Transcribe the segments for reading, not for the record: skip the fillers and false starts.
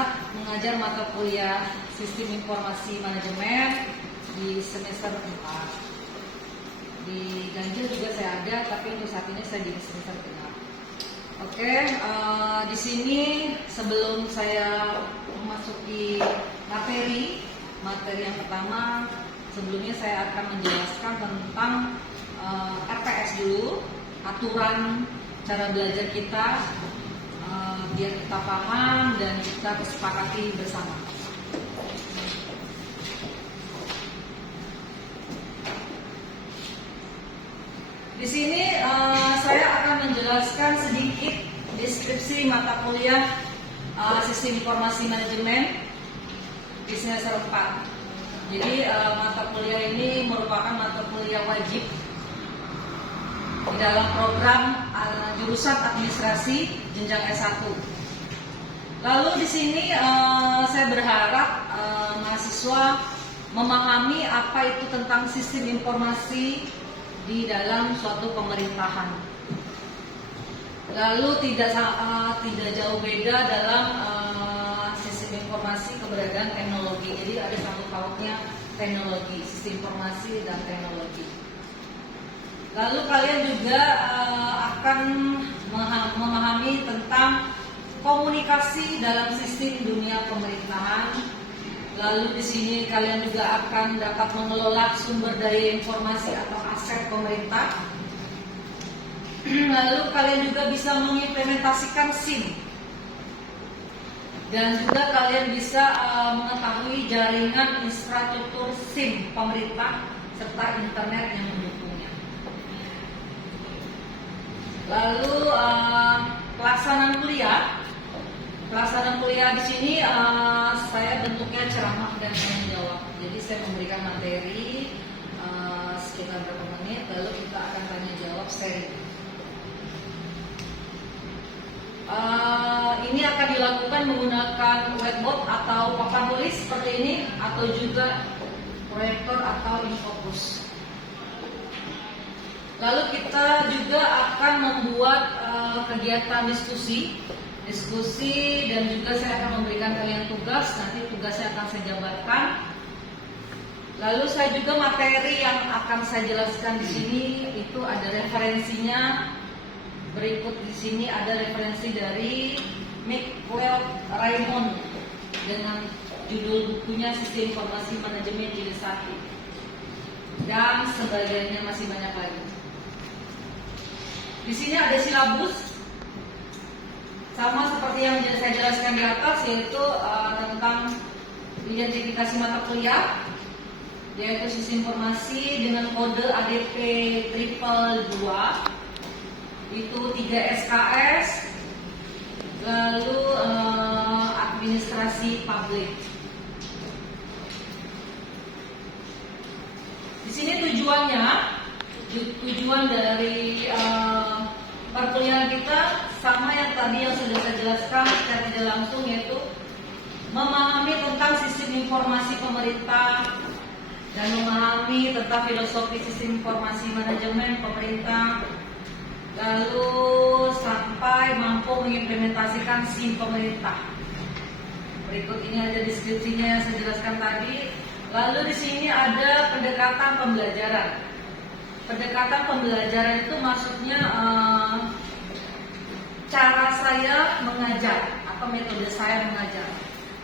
semangat mengajar mata kuliah Sistem Informasi Manajemen di semester 4. Di Ganjil juga saya ada, tapi untuk saat ini saya di semester 6. Oke, di sini sebelum saya memasuki materi yang pertama, sebelumnya saya akan menjelaskan tentang RPS dulu, aturan cara belajar kita, biar kita paham dan kita kesepakati bersama. Di sini saya akan menjelaskan sedikit deskripsi mata kuliah Sistem Informasi Manajemen di semester 4. Jadi mata kuliah ini merupakan mata kuliah wajib di dalam program jurusan administrasi jenjang S1. Lalu di sini saya berharap mahasiswa memahami apa itu tentang sistem informasi di dalam suatu pemerintahan. Lalu tidak jauh beda dalam sistem informasi keberadaan teknologi. Jadi ada sangkut pautnya teknologi, sistem informasi dan teknologi. Lalu kalian juga akan memahami tentang komunikasi dalam sistem dunia pemerintahan. Lalu di sini kalian juga akan dapat mengelola sumber daya informasi atau aset pemerintah. Lalu kalian juga bisa mengimplementasikan SIM. Dan juga kalian bisa mengetahui jaringan infrastruktur SIM pemerintah serta internet yang mendukungnya. Lalu pelaksanaan kuliah di sini saya bentuknya ceramah dan tanya jawab. Jadi saya memberikan materi sekitar berapa menit, lalu kita akan tanya jawab sharing. Ini akan dilakukan menggunakan whiteboard atau papan tulis seperti ini, atau juga proyektor atau infocus. Lalu kita juga akan membuat kegiatan diskusi dan juga saya akan memberikan kalian tugas. Nanti tugasnya akan saya jabarkan. Lalu saya juga materi yang akan saya jelaskan di sini itu ada referensinya. Berikut di sini ada referensi dari Mickwell Raymond dengan judul bukunya Sistem Informasi Manajemen Jilid 1 dan sebagainya, masih banyak lagi. Di sini ada silabus sama seperti yang saya jelaskan di atas, yaitu tentang identifikasi mata kuliah, yaitu sistem informasi dengan kode ADP 222, itu 3 SKS, lalu administrasi publik. Di sini tujuan dari perkuliahan kita sama yang tadi yang sudah saya jelaskan secara tidak langsung, yaitu memahami tentang sistem informasi pemerintah dan memahami tentang filosofi sistem informasi manajemen pemerintah, lalu sampai mampu mengimplementasikan SIM pemerintah. Berikut ini ada deskripsinya yang saya jelaskan tadi. Lalu di sini ada pendekatan pembelajaran. Pendekatan pembelajaran itu maksudnya cara saya mengajar atau metode saya mengajar.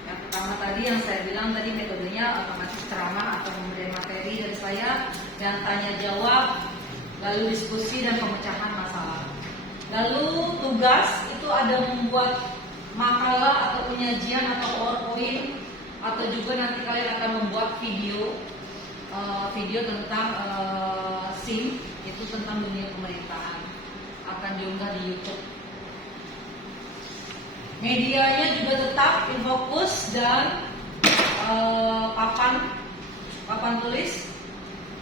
Yang pertama tadi yang saya bilang tadi metodenya otomatis ceramah atau memberi materi dari saya dan tanya jawab, lalu diskusi dan pemecahan masalah. Lalu tugas itu ada membuat makalah atau penyajian atau PowerPoint, atau juga nanti kalian akan membuat video tentang SIM, itu tentang dunia pemerintahan, akan diunggah di YouTube. Medianya juga tetap infocus dan papan tulis.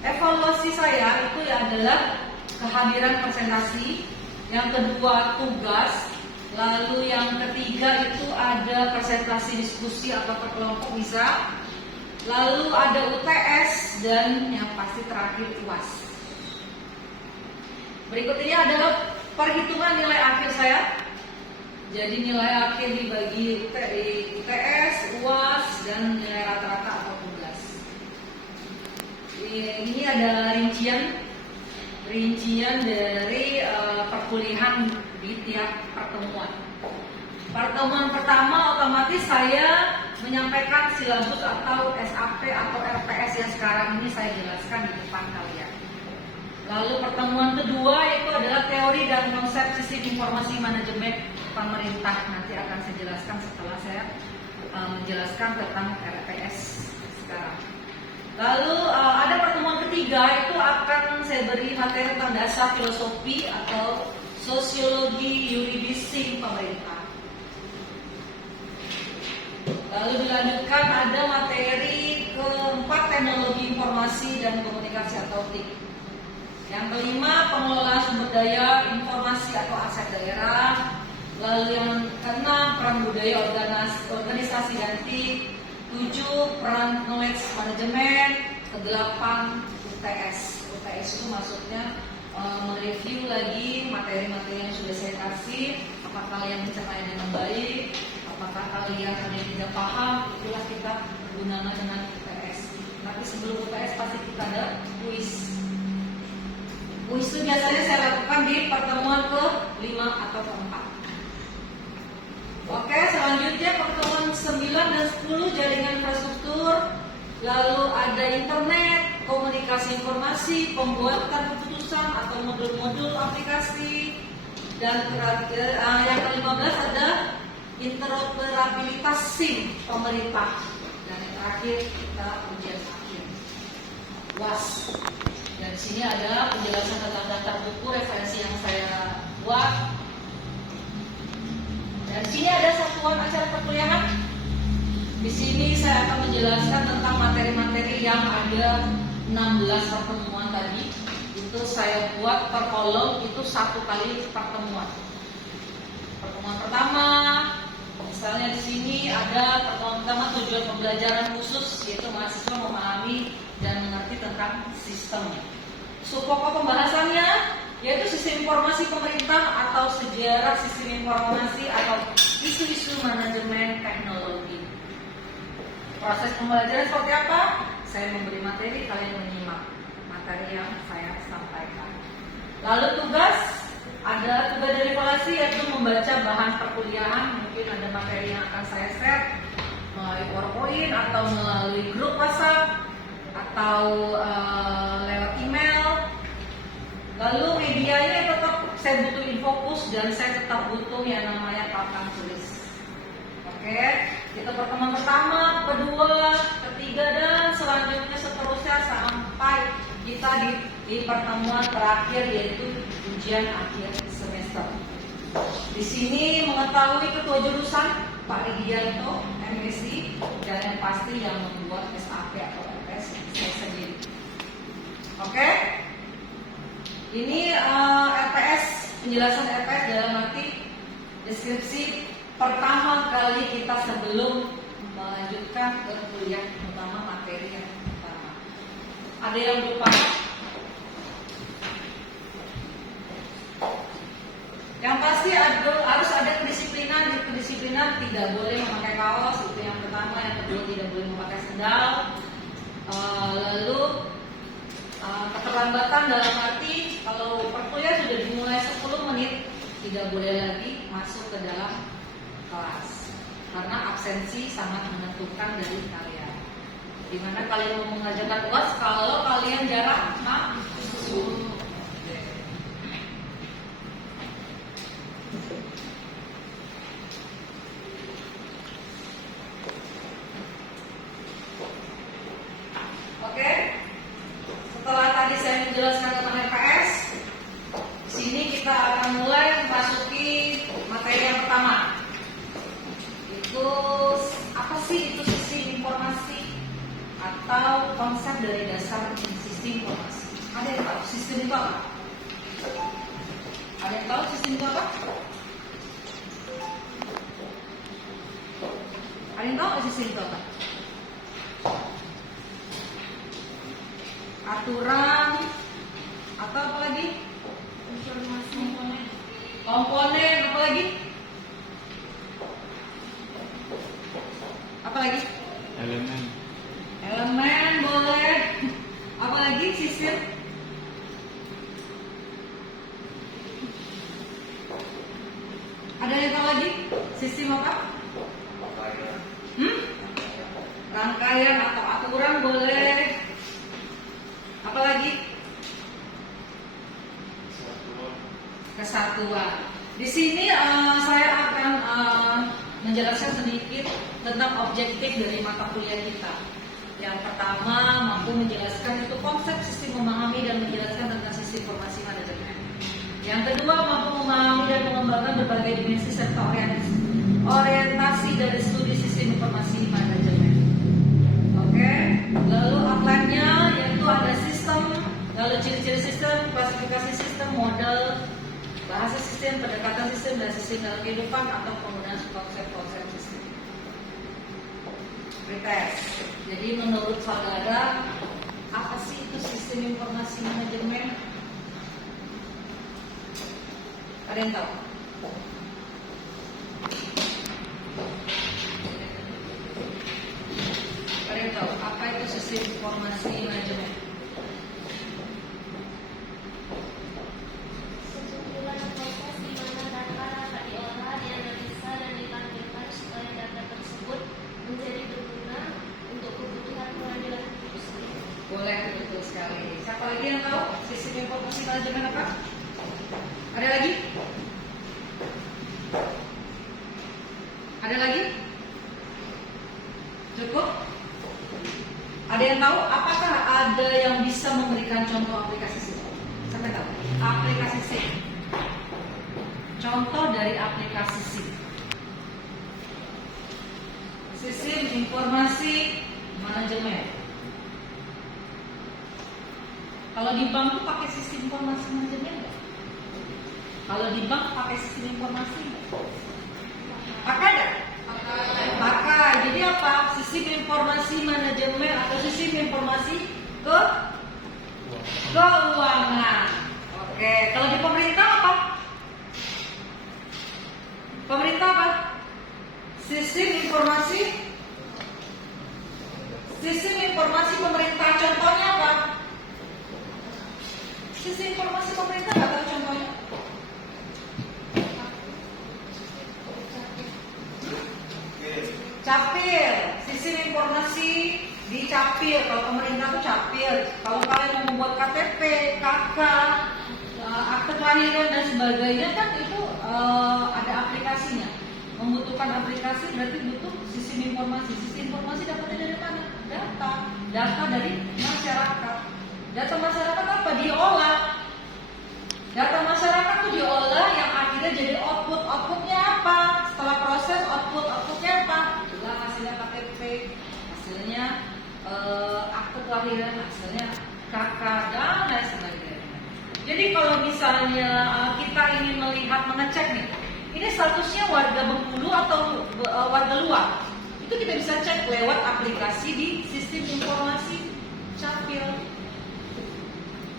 Evaluasi saya itu adalah kehadiran presentasi, yang kedua tugas, lalu yang ketiga itu ada presentasi diskusi atau per kelompok bisa, lalu ada UTS, dan yang pasti terakhir UAS. Berikut ini adalah perhitungan nilai akhir saya. Jadi nilai akhir dibagi UTS, UAS, dan nilai rata-rata atau tugas. Ini ada rincian dari perkuliahan di tiap pertemuan. Pertemuan pertama otomatis saya menyampaikan silabus atau SAP atau RPS yang sekarang ini saya jelaskan di depan kalian. Lalu pertemuan kedua itu adalah teori dan konsep sistem informasi manajemen pemerintah. Nanti akan saya jelaskan setelah saya menjelaskan tentang RPS sekarang. Lalu ada pertemuan ketiga itu akan saya beri materi tentang dasar filosofi atau sosiologi yuridising pemerintah. Lalu dilanjutkan ada materi keempat teknologi informasi dan komunikasi atau TIK. Yang kelima pengelolaan sumber daya informasi atau aset daerah. Lalu yang keenam peran budaya organisasi dan TIK. 7 peran knowledge management. Ke-8 UTS. UTS itu maksudnya mereview lagi materi-materi yang sudah saya kasih. Apakah kalian mencapai dengan baik? Apakah kalian ada yang tidak paham? Itulah kita gunakan dengan UTS. Tapi sebelum UTS pasti kita ada kuis. Kuis itu biasanya saya lakukan di pertemuan ke-5 atau ke-4. Oke, selanjutnya pertemuan 9 dan 10 jaringan infrastruktur. Lalu ada internet, komunikasi informasi, pembuatan keputusan atau modul-modul aplikasi. Dan yang ke-15 ada interoperabilitas SIM pemerintah. Dan yang terakhir kita ujian akhir UAS. Dan di sini ada penjelasan tentang daftar buku referensi yang saya buat. Dan di sini ada satuan acara perkuliahan. Di sini saya akan menjelaskan tentang materi-materi yang ada 16 pertemuan tadi. Itu saya buat per kolom itu 1 kali pertemuan. Pertemuan pertama, misalnya di sini ada pertemuan pertama tujuan pembelajaran khusus, yaitu mahasiswa memahami dan mengerti tentang sistem. Pokok pembahasannya yaitu sistem informasi pemerintah atau sejarah sistem informasi atau isu-isu manajemen teknologi. Proses pembelajaran seperti apa? Saya memberi materi, kalian menyimak materi yang saya sampaikan. Lalu tugas, ada tugas dari evaluasi yaitu membaca bahan perkuliahan. Mungkin ada materi yang akan saya share melalui PowerPoint atau melalui grup WhatsApp atau lewat email. Lalu medianya tetap saya butuh infokus dan saya tetap butuh yang namanya papan tulis. Oke, kita pertemuan pertama, kedua, ketiga dan selanjutnya seterusnya sampai kita di pertemuan terakhir yaitu ujian akhir semester. Di sini mengetahui ketua jurusan Pak Ridianto, MSc, dan yang pasti yang membuat SAP atau RPS saya sendiri. Oke, ini RPS, penjelasan RPS dalam arti deskripsi pertama kali kita sebelum melanjutkan ke kuliah utama materi yang pertama. Ada yang lupa? Yang pasti harus ada kedisiplinan. Kedisiplinan tidak boleh memakai kaos, itu yang pertama. Yang kedua tidak boleh memakai sendal. Lalu keterlambatan dalam arti kalau perkuliahan sudah dimulai 10 menit tidak boleh lagi masuk ke dalam kelas karena absensi sangat menentukan dari kalian. Dimana kalian mau mengajarkan UAS kalau kalian jarang masuk. Oke, setelah tadi saya menjelaskan tentang RPS, di sini kita akan mulai memasuki materi yang pertama. Itu apa sih itu sistem informasi atau konsep dari dasar sistem informasi? Ada yang tahu sistem itu apa? Ada yang tahu sistem itu apa? Ada yang tahu sistem itu apa? Aturan atau apa lagi? Informasi komponen apa lagi? lagi? Elemen. Elemen boleh. Apa lagi? Sistem. Ada yang tahu lagi? Sistem apa? Rangkaian atau aturan boleh. Apa lagi? Kesatuan. Di sini saya akan menjelaskan sedikit tentang objektif dari mata kuliah kita. Yang pertama, mampu menjelaskan itu konsep sistem memahami dan menjelaskan tentang sistem informasi manajemen. Yang kedua, mampu memahami dan mengembangkan berbagai dimensi serta orientasi dari studi sistem informasi manajemen. Oke, lalu outline-nya yaitu ada sistem, lalu ciri-ciri sistem, klasifikasi sistem, model, bahasa sistem, pendekatan sistem, dan sistem dalam kehidupan atau penggunaan konsep-konsep sistem. Pretest. Jadi menurut saudara, apa sih itu sistem informasi manajemen? Ada yang tahu? Ada yang tahu apa itu sistem informasi manajemen? Sejumlah proses di mana data dapat diolah, dianalisa, dan ditampilkan supaya data tersebut menjadi berguna untuk kebutuhan pengambilan keputusan. Boleh, betul sekali. Siapa lagi yang tahu sistem informasi manajemen apa? Ada lagi? Ada lagi? Cukup? Ada yang tahu? Apakah ada yang bisa memberikan contoh aplikasi sistem? Sampai tahu? Aplikasi sistem. Contoh dari aplikasi sistem. Sistem informasi manajemen. Kalau di bank tuh pakai sistem informasi manajemen nggak? Kalau di bank pakai sistem informasi nggak? Pakai nggak? Pakai. Jadi apa? Sistem informasi manajemen atau sistem informasi keuangan. Oke. Kalau di pemerintah apa? Pemerintah apa? Sistem informasi pemerintah. Contohnya apa? Sistem informasi pemerintah nggak tahu contohnya? Capil, sistem informasi di Capil. Kalau pemerintah itu Capil. Kalau kalian mau membuat KTP, KK, akte kelahiran dan sebagainya kan itu ada aplikasinya. Membutuhkan aplikasi berarti butuh sistem informasi. Sistem informasi dapatnya dari mana? Data dari masyarakat. Data masyarakat apa? Diolah. Data masyarakat itu diolah yang akhirnya jadi output. Outputnya apa? Setelah proses outputnya apa? Jelas hasilnya KTP, hasilnya akte kelahiran, hasilnya KK dan lain sebagainya. Jadi kalau misalnya kita ingin melihat mengecek nih, ini statusnya warga Bengkulu atau warga luar, itu kita bisa cek lewat aplikasi di sistem informasi Capil.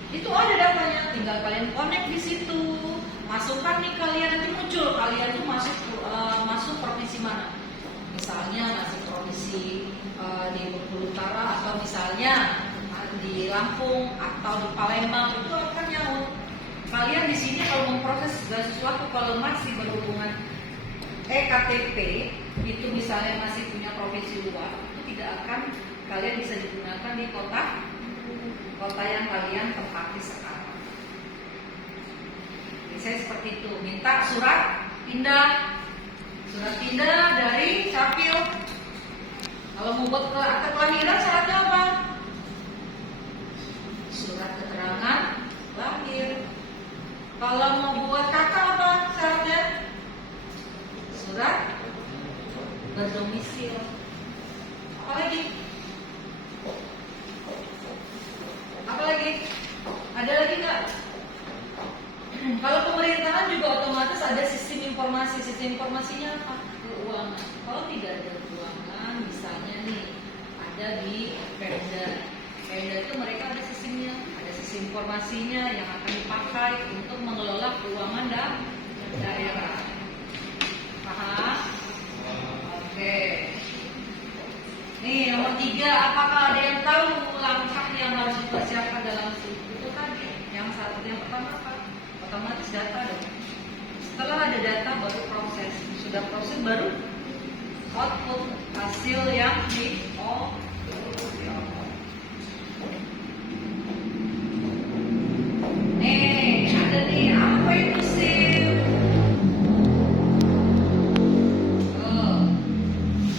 Itu ada datanya, tinggal kalian connect di situ, masukkan nih kalian, nanti muncul kalian tuh masuk provinsi mana. Misalnya masuk provinsi di Bengkulu Utara atau misalnya di Lampung atau di Palembang, itu akan nyaut. Kalian di sini kalau memproses segala sesuatu, kalau masih berhubungan ektp itu misalnya masih punya provinsi luar, itu tidak akan kalian bisa digunakan di kota yang kalian tempati sekarang. Misalnya seperti itu, minta surat pindah dari Capil. Kalau mau buat akte kelahiran syaratnya apa? Surat keterangan lahir. Kalau mau buat KK apa syaratnya? Surat berdomisil. Apalagi? Ada lagi nggak? Kalau pemerintahan juga otomatis ada sistem informasi. Sistem informasinya apa? Keuangan. Kalau tidak ada keuangan, misalnya nih ada di Pemda. Pemda itu mereka ada sistemnya, ada sistem informasinya yang akan dipakai untuk mengelola keuangan daerah. Paham? Oke. ketiga, apakah ada yang tahu langkah yang harus dipersiapkan dalam SIM? Itu tadi. Yang pertama apa? Otomatis data dong. Setelah ada data baru proses. Sudah proses baru output hasil yang di nih ada nih, apa itu SIM?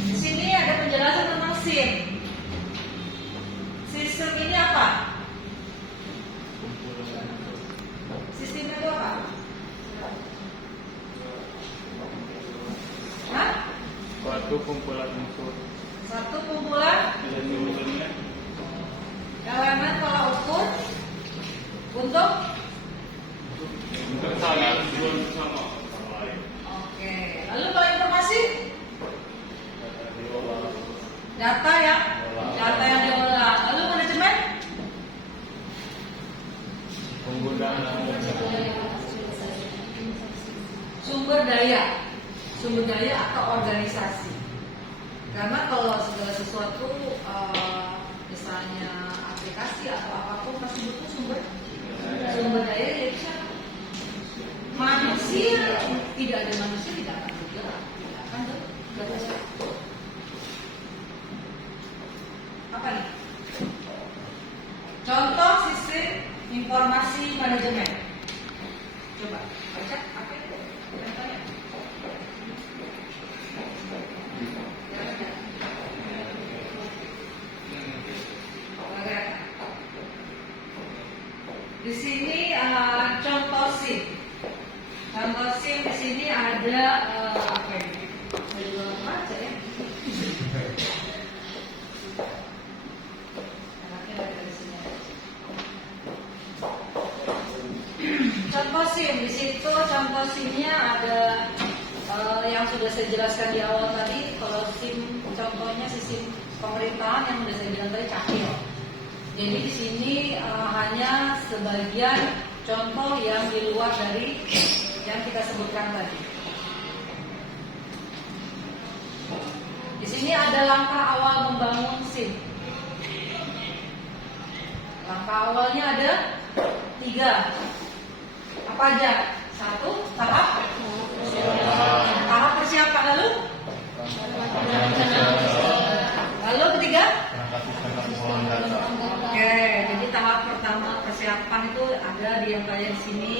Di sini ada penjelasan tentang SIM. Sistem ini apa? Sistemnya itu apa? Hah? Suatu kumpulan unsur Satu kumpulan elemen tolak ukur untuk saling bersama lain. oke. Lalu kalau informasi data yang diolah. Lalu manajemen Penggunaan sumber daya atau organisasi. Karena kalau segala sesuatu misalnya aplikasi atau apapun pasti butuh sumber daya, yaitu siapa? Manusia. Tidak ada manusia tidak akan bergerak, tidak akan bergerak. Apa nih? Contoh sistem informasi manajemen. Coba baca apa itu? Contohnya. Di sini contoh SIM. Contoh SIM di sini ada apa ini? Saya juga nggak baca ya. Anaknya ada di sini. Contoh SIM di situ contoh SIM-nya ada yang sudah saya jelaskan di awal tadi. Kalau SIM contohnya sistem pemerintahan yang sudah saya bilang tadi Cakil. Jadi di sini hanya sebagian contoh yang di luar dari yang kita sebutkan tadi. Di sini ada langkah awal membangun SIM. Langkah awalnya ada 3. Apa aja? 1. Tahap persiapan. Lalu ketiga. Oke, jadi tahap pertama persiapan itu ada di yang kayak di sini.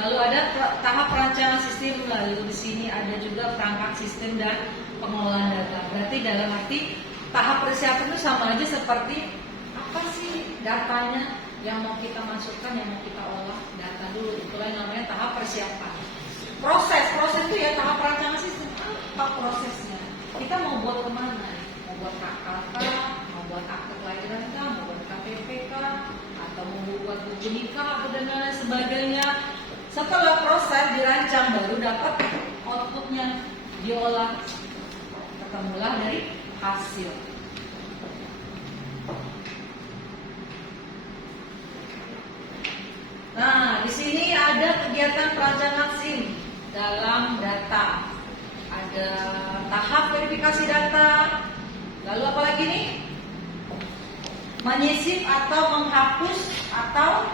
Lalu ada tahap perancangan sistem. Lalu di sini ada juga perangkat sistem dan pengelolaan data. Berarti dalam arti tahap persiapan itu sama aja seperti apa sih datanya yang mau kita masukkan, yang mau kita olah data dulu. Itulah yang namanya tahap persiapan. Proses itu ya tahap perancangan sistem. Apa prosesnya? Kita mau buat kemana? Mau buat KKK, mau buat akte kelahiran kah, mau buat KTP kah, atau mau buat buku nikah dan lain sebagainya. Setelah proses dirancang baru dapat outputnya, diolah, ketemulah dari hasil. Nah, di sini ada kegiatan perancangan SIM dalam data. Ada tahap verifikasi data. Lalu apa lagi nih? Menyisip atau menghapus atau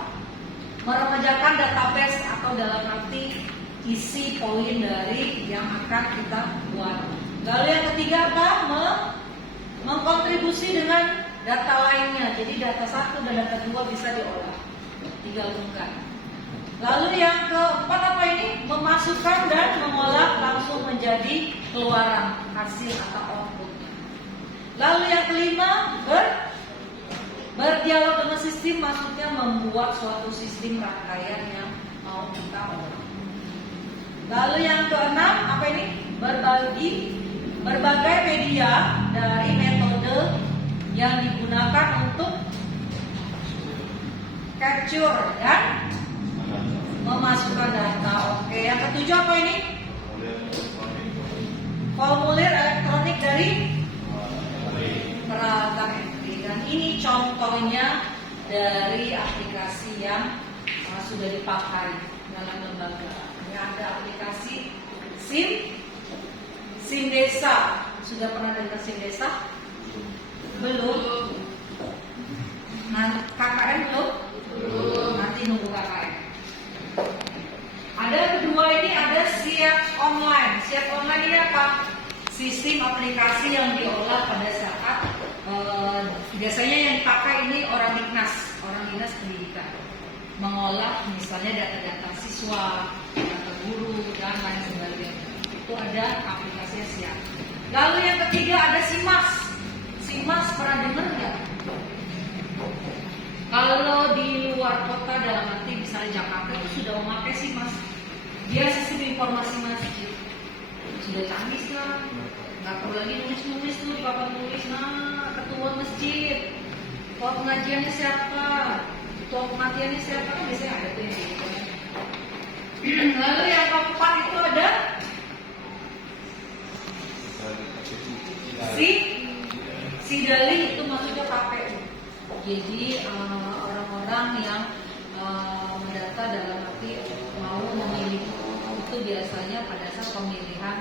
meremajakan database atau dalam arti isi poin dari yang akan kita buat. Lalu yang ketiga apa? Mengkontribusi dengan data lainnya. Jadi data 1 dan data 2 bisa diolah, digabungkan. Lalu yang keempat apa ini? Memasukkan dan mengolah langsung menjadi keluaran hasil atau outputnya. Lalu yang kelima berdialog dengan sistem, maksudnya membuat suatu sistem rangkaian yang mau kita olah. Lalu yang keenam apa ini? Berbagai media dari metode yang digunakan untuk capture dan memasukkan data. Oke, yang ketujuh apa ini? Formulir elektronik dari peralatan entry. Dan ini contohnya dari aplikasi yang sudah dipakai dalam lembaga. Ini ada aplikasi SIM Desa. Sudah pernah dengar SIM Desa? Belum. Nah, KKN belum? Nanti nunggu KKN. Ada kedua ini ada siap online. Siap online ini apa? Sistem aplikasi yang diolah pada saat biasanya yang dipakai ini orang dinas pendidikan, mengolah misalnya data-data siswa, data guru dan lain sebagainya. Itu ada aplikasinya siap. Lalu yang ketiga ada SIMAS. SIMAS pernah dengar nggak? Kalau di luar kota dalam arti misalnya Jakarta itu sudah memakai SIMAS. Dia sistem informasi masjid. Sudah canggih sekarang. Nggak perlu lagi nulis tuh di papan tulis. Nah, ketua masjid, ketua pengajiannya siapa, ketua kematiannya siapa, kan biasanya ada tuh yang gitu. Lalu yang keempat itu ada Sidali, itu maksudnya KPU. Jadi orang-orang yang mendata dalam arti mau memilih itu biasanya pada saat pemilihan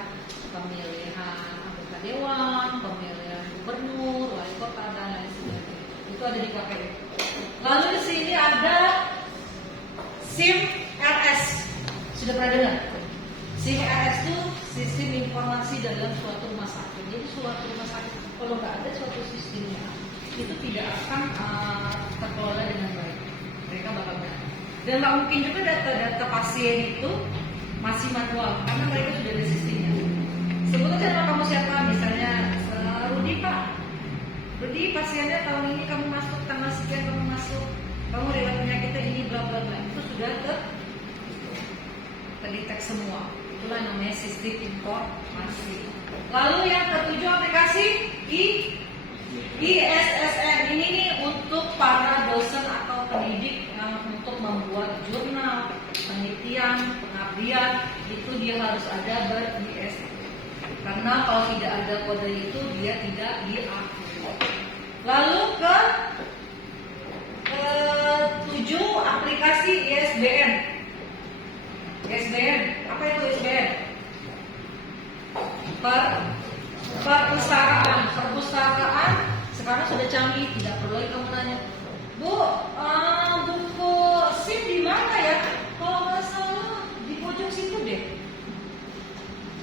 anggota dewan, pemilihan gubernur, wali kota dan lain sebagainya. Itu ada di KPU. Lalu di sini ada SIM RS. Sudah pernah dengar? SIM RS itu sistem informasi dalam suatu rumah sakit. Jadi suatu rumah sakit kalau nggak ada suatu sistemnya, itu tidak akan terkelola dengan baik. Mereka bakal benar. Dan nggak mungkin juga data-data pasien itu masih manual karena mereka sudah ada sistemnya. Sebut aja nama kamu siapa, misalnya Rudi Pak. Rudi pasiennya tahun ini kamu masuk, tanggal sekian kamu masuk, kamu riwayat penyakitnya ini bla bla bla. Itu sudah terdetek semua. Itulah namanya sistem informasi. Lalu yang ketujuh aplikasi ISSN. Ini nih untuk para dosen atau pendidik yang untuk membuat jurnal, penelitian, pengabdian, itu dia harus ada ber-ISSN. Karena kalau tidak ada kode itu dia tidak diakui. Lalu ke 7 aplikasi ISBN. ISBN, apa itu ISBN? Perpustakaan sekarang sudah canggih, tidak perlu lagi kamu nanya, Bu, buku SIM di mana ya? Kalau nggak salah di pojok situ deh.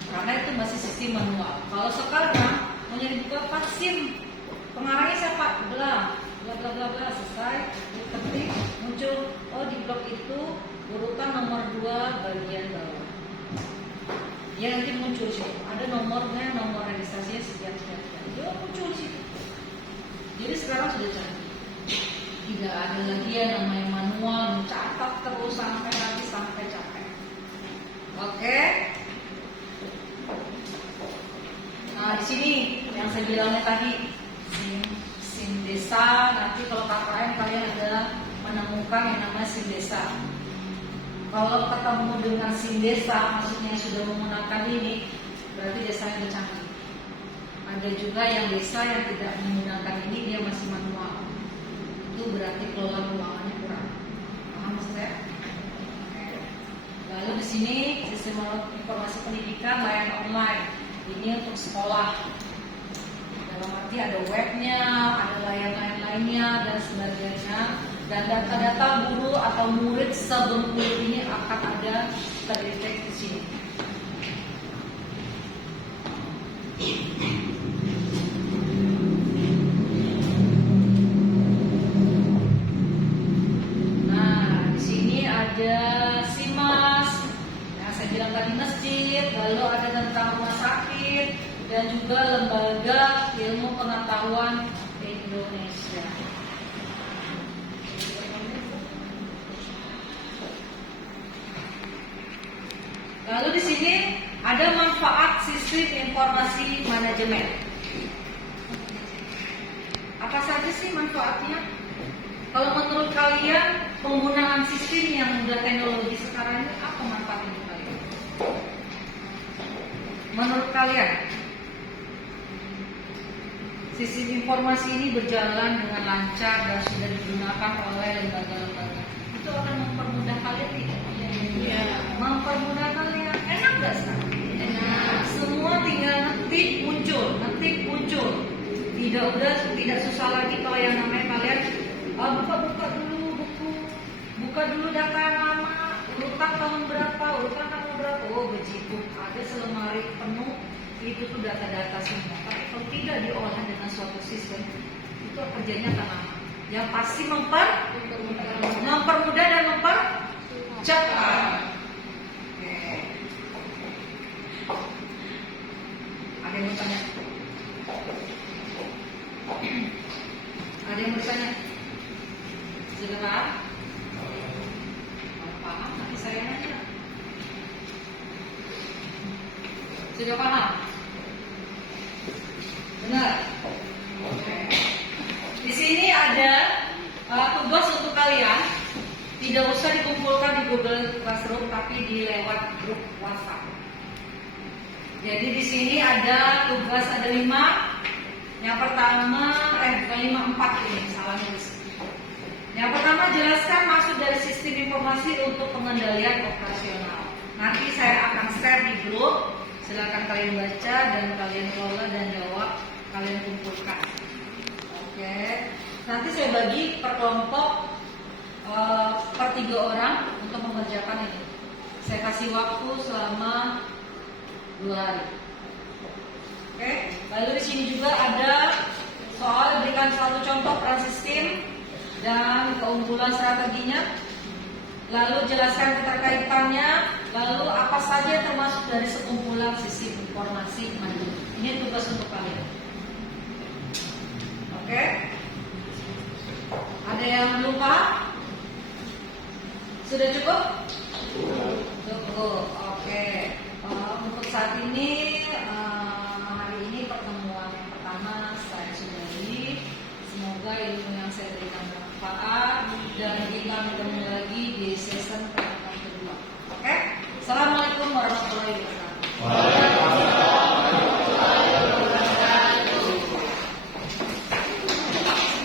Karena itu masih sistem manual. Kalau sekarang mau nyari buku apa? SIM. Pengarangnya siapa? Bla bla bla bla, selesai. Ketik muncul, oh di blok itu urutan nomor 2 bagian bawah. Ya nanti muncul sih, ada nomornya, nomor registrasinya sekian. Ya muncul sih. Jadi sekarang sudah canggih. Tidak ada lagi yang namanya manual, mencatat terus sampai capek. Oke. Nah di sini yang saya bilangnya tadi SIM desa. Nanti kalau KKN kalian ada menemukan yang namanya SIM desa. Kalau ketemu dengan SIM desa, maksudnya yang sudah menggunakan ini, berarti desanya sudah canggih. Ada juga yang desa yang tidak menggunakan ini, dia masih manual. Itu berarti kelola keuangannya kurang. Paham maksudnya? Lalu di sini sistem informasi pendidikan layanan online. Ini untuk sekolah. Dalam arti ada webnya, ada layanan lainnya dan sebagainya. Dan data-data guru atau murid sebelum ini akan ada terdetek di sini. Nah, di sini ada SIMAS, yang saya bilang tadi masjid, lalu ada tentang rumah sakit dan juga lembaga ilmu pengetahuan Indonesia. Lalu di sini ada manfaat sistem informasi manajemen. Apa saja sih manfaatnya? Kalau menurut kalian penggunaan sistem yang sudah teknologi sekarang ini apa manfaatnya untuk kalian? Menurut kalian sistem informasi ini berjalan dengan lancar dan sudah digunakan oleh lembaga-lembaga, itu akan mempermudah kalian tidak? Iya. Mempermudah kalian. Enak gak sekarang? Enak. Semua tinggal ngetik muncul. Tidak susah lagi kalau yang namanya kalian buka dulu buku, buka dulu data yang lama, urutan tahun berapa, urutan tanggal berapa. Oh begitu, ada selemari penuh itu tuh data-data semua. Tapi kalau tidak diolah dengan suatu sistem, itu kerjanya akan lama. Yang pasti mempermudah dan mempercepat. Oke. Ada yang mau tanya? Ada yang bertanya? Segera. Paham? Nanti saya nanya. Sudah paham? Benar? Oke. Di sini ada tugas untuk kalian. Tidak usah dikumpulkan di Google Classroom, tapi di lewat grup WhatsApp. Jadi di sini ada tugas ada 5. Yang pertama, bukan 5, 4 ini salahnya di sini. Yang pertama, jelaskan maksud dari sistem informasi untuk pengendalian operasional. Nanti saya akan share di grup. Silakan kalian baca dan kalian kelola dan jawab, kalian kumpulkan. Oke. Nanti saya bagi per kelompok per 3 orang untuk mengerjakan ini. Saya kasih waktu selama 2 hari. Oke. Lalu di sini juga ada soal berikan satu contoh peran sistem dan keunggulan strateginya. Lalu jelaskan keterkaitannya. Lalu apa saja yang termasuk dari sekumpulan sistem informasi mandiri. Ini tugas untuk kalian. Oke. Ada yang belum paham? Sudah cukup? Cukup. Oke. Untuk saat ini hari ini pertemuan yang pertama saya sudahi. Semoga ilmu yang saya berikan bermanfaat dan kita ketemu lagi di season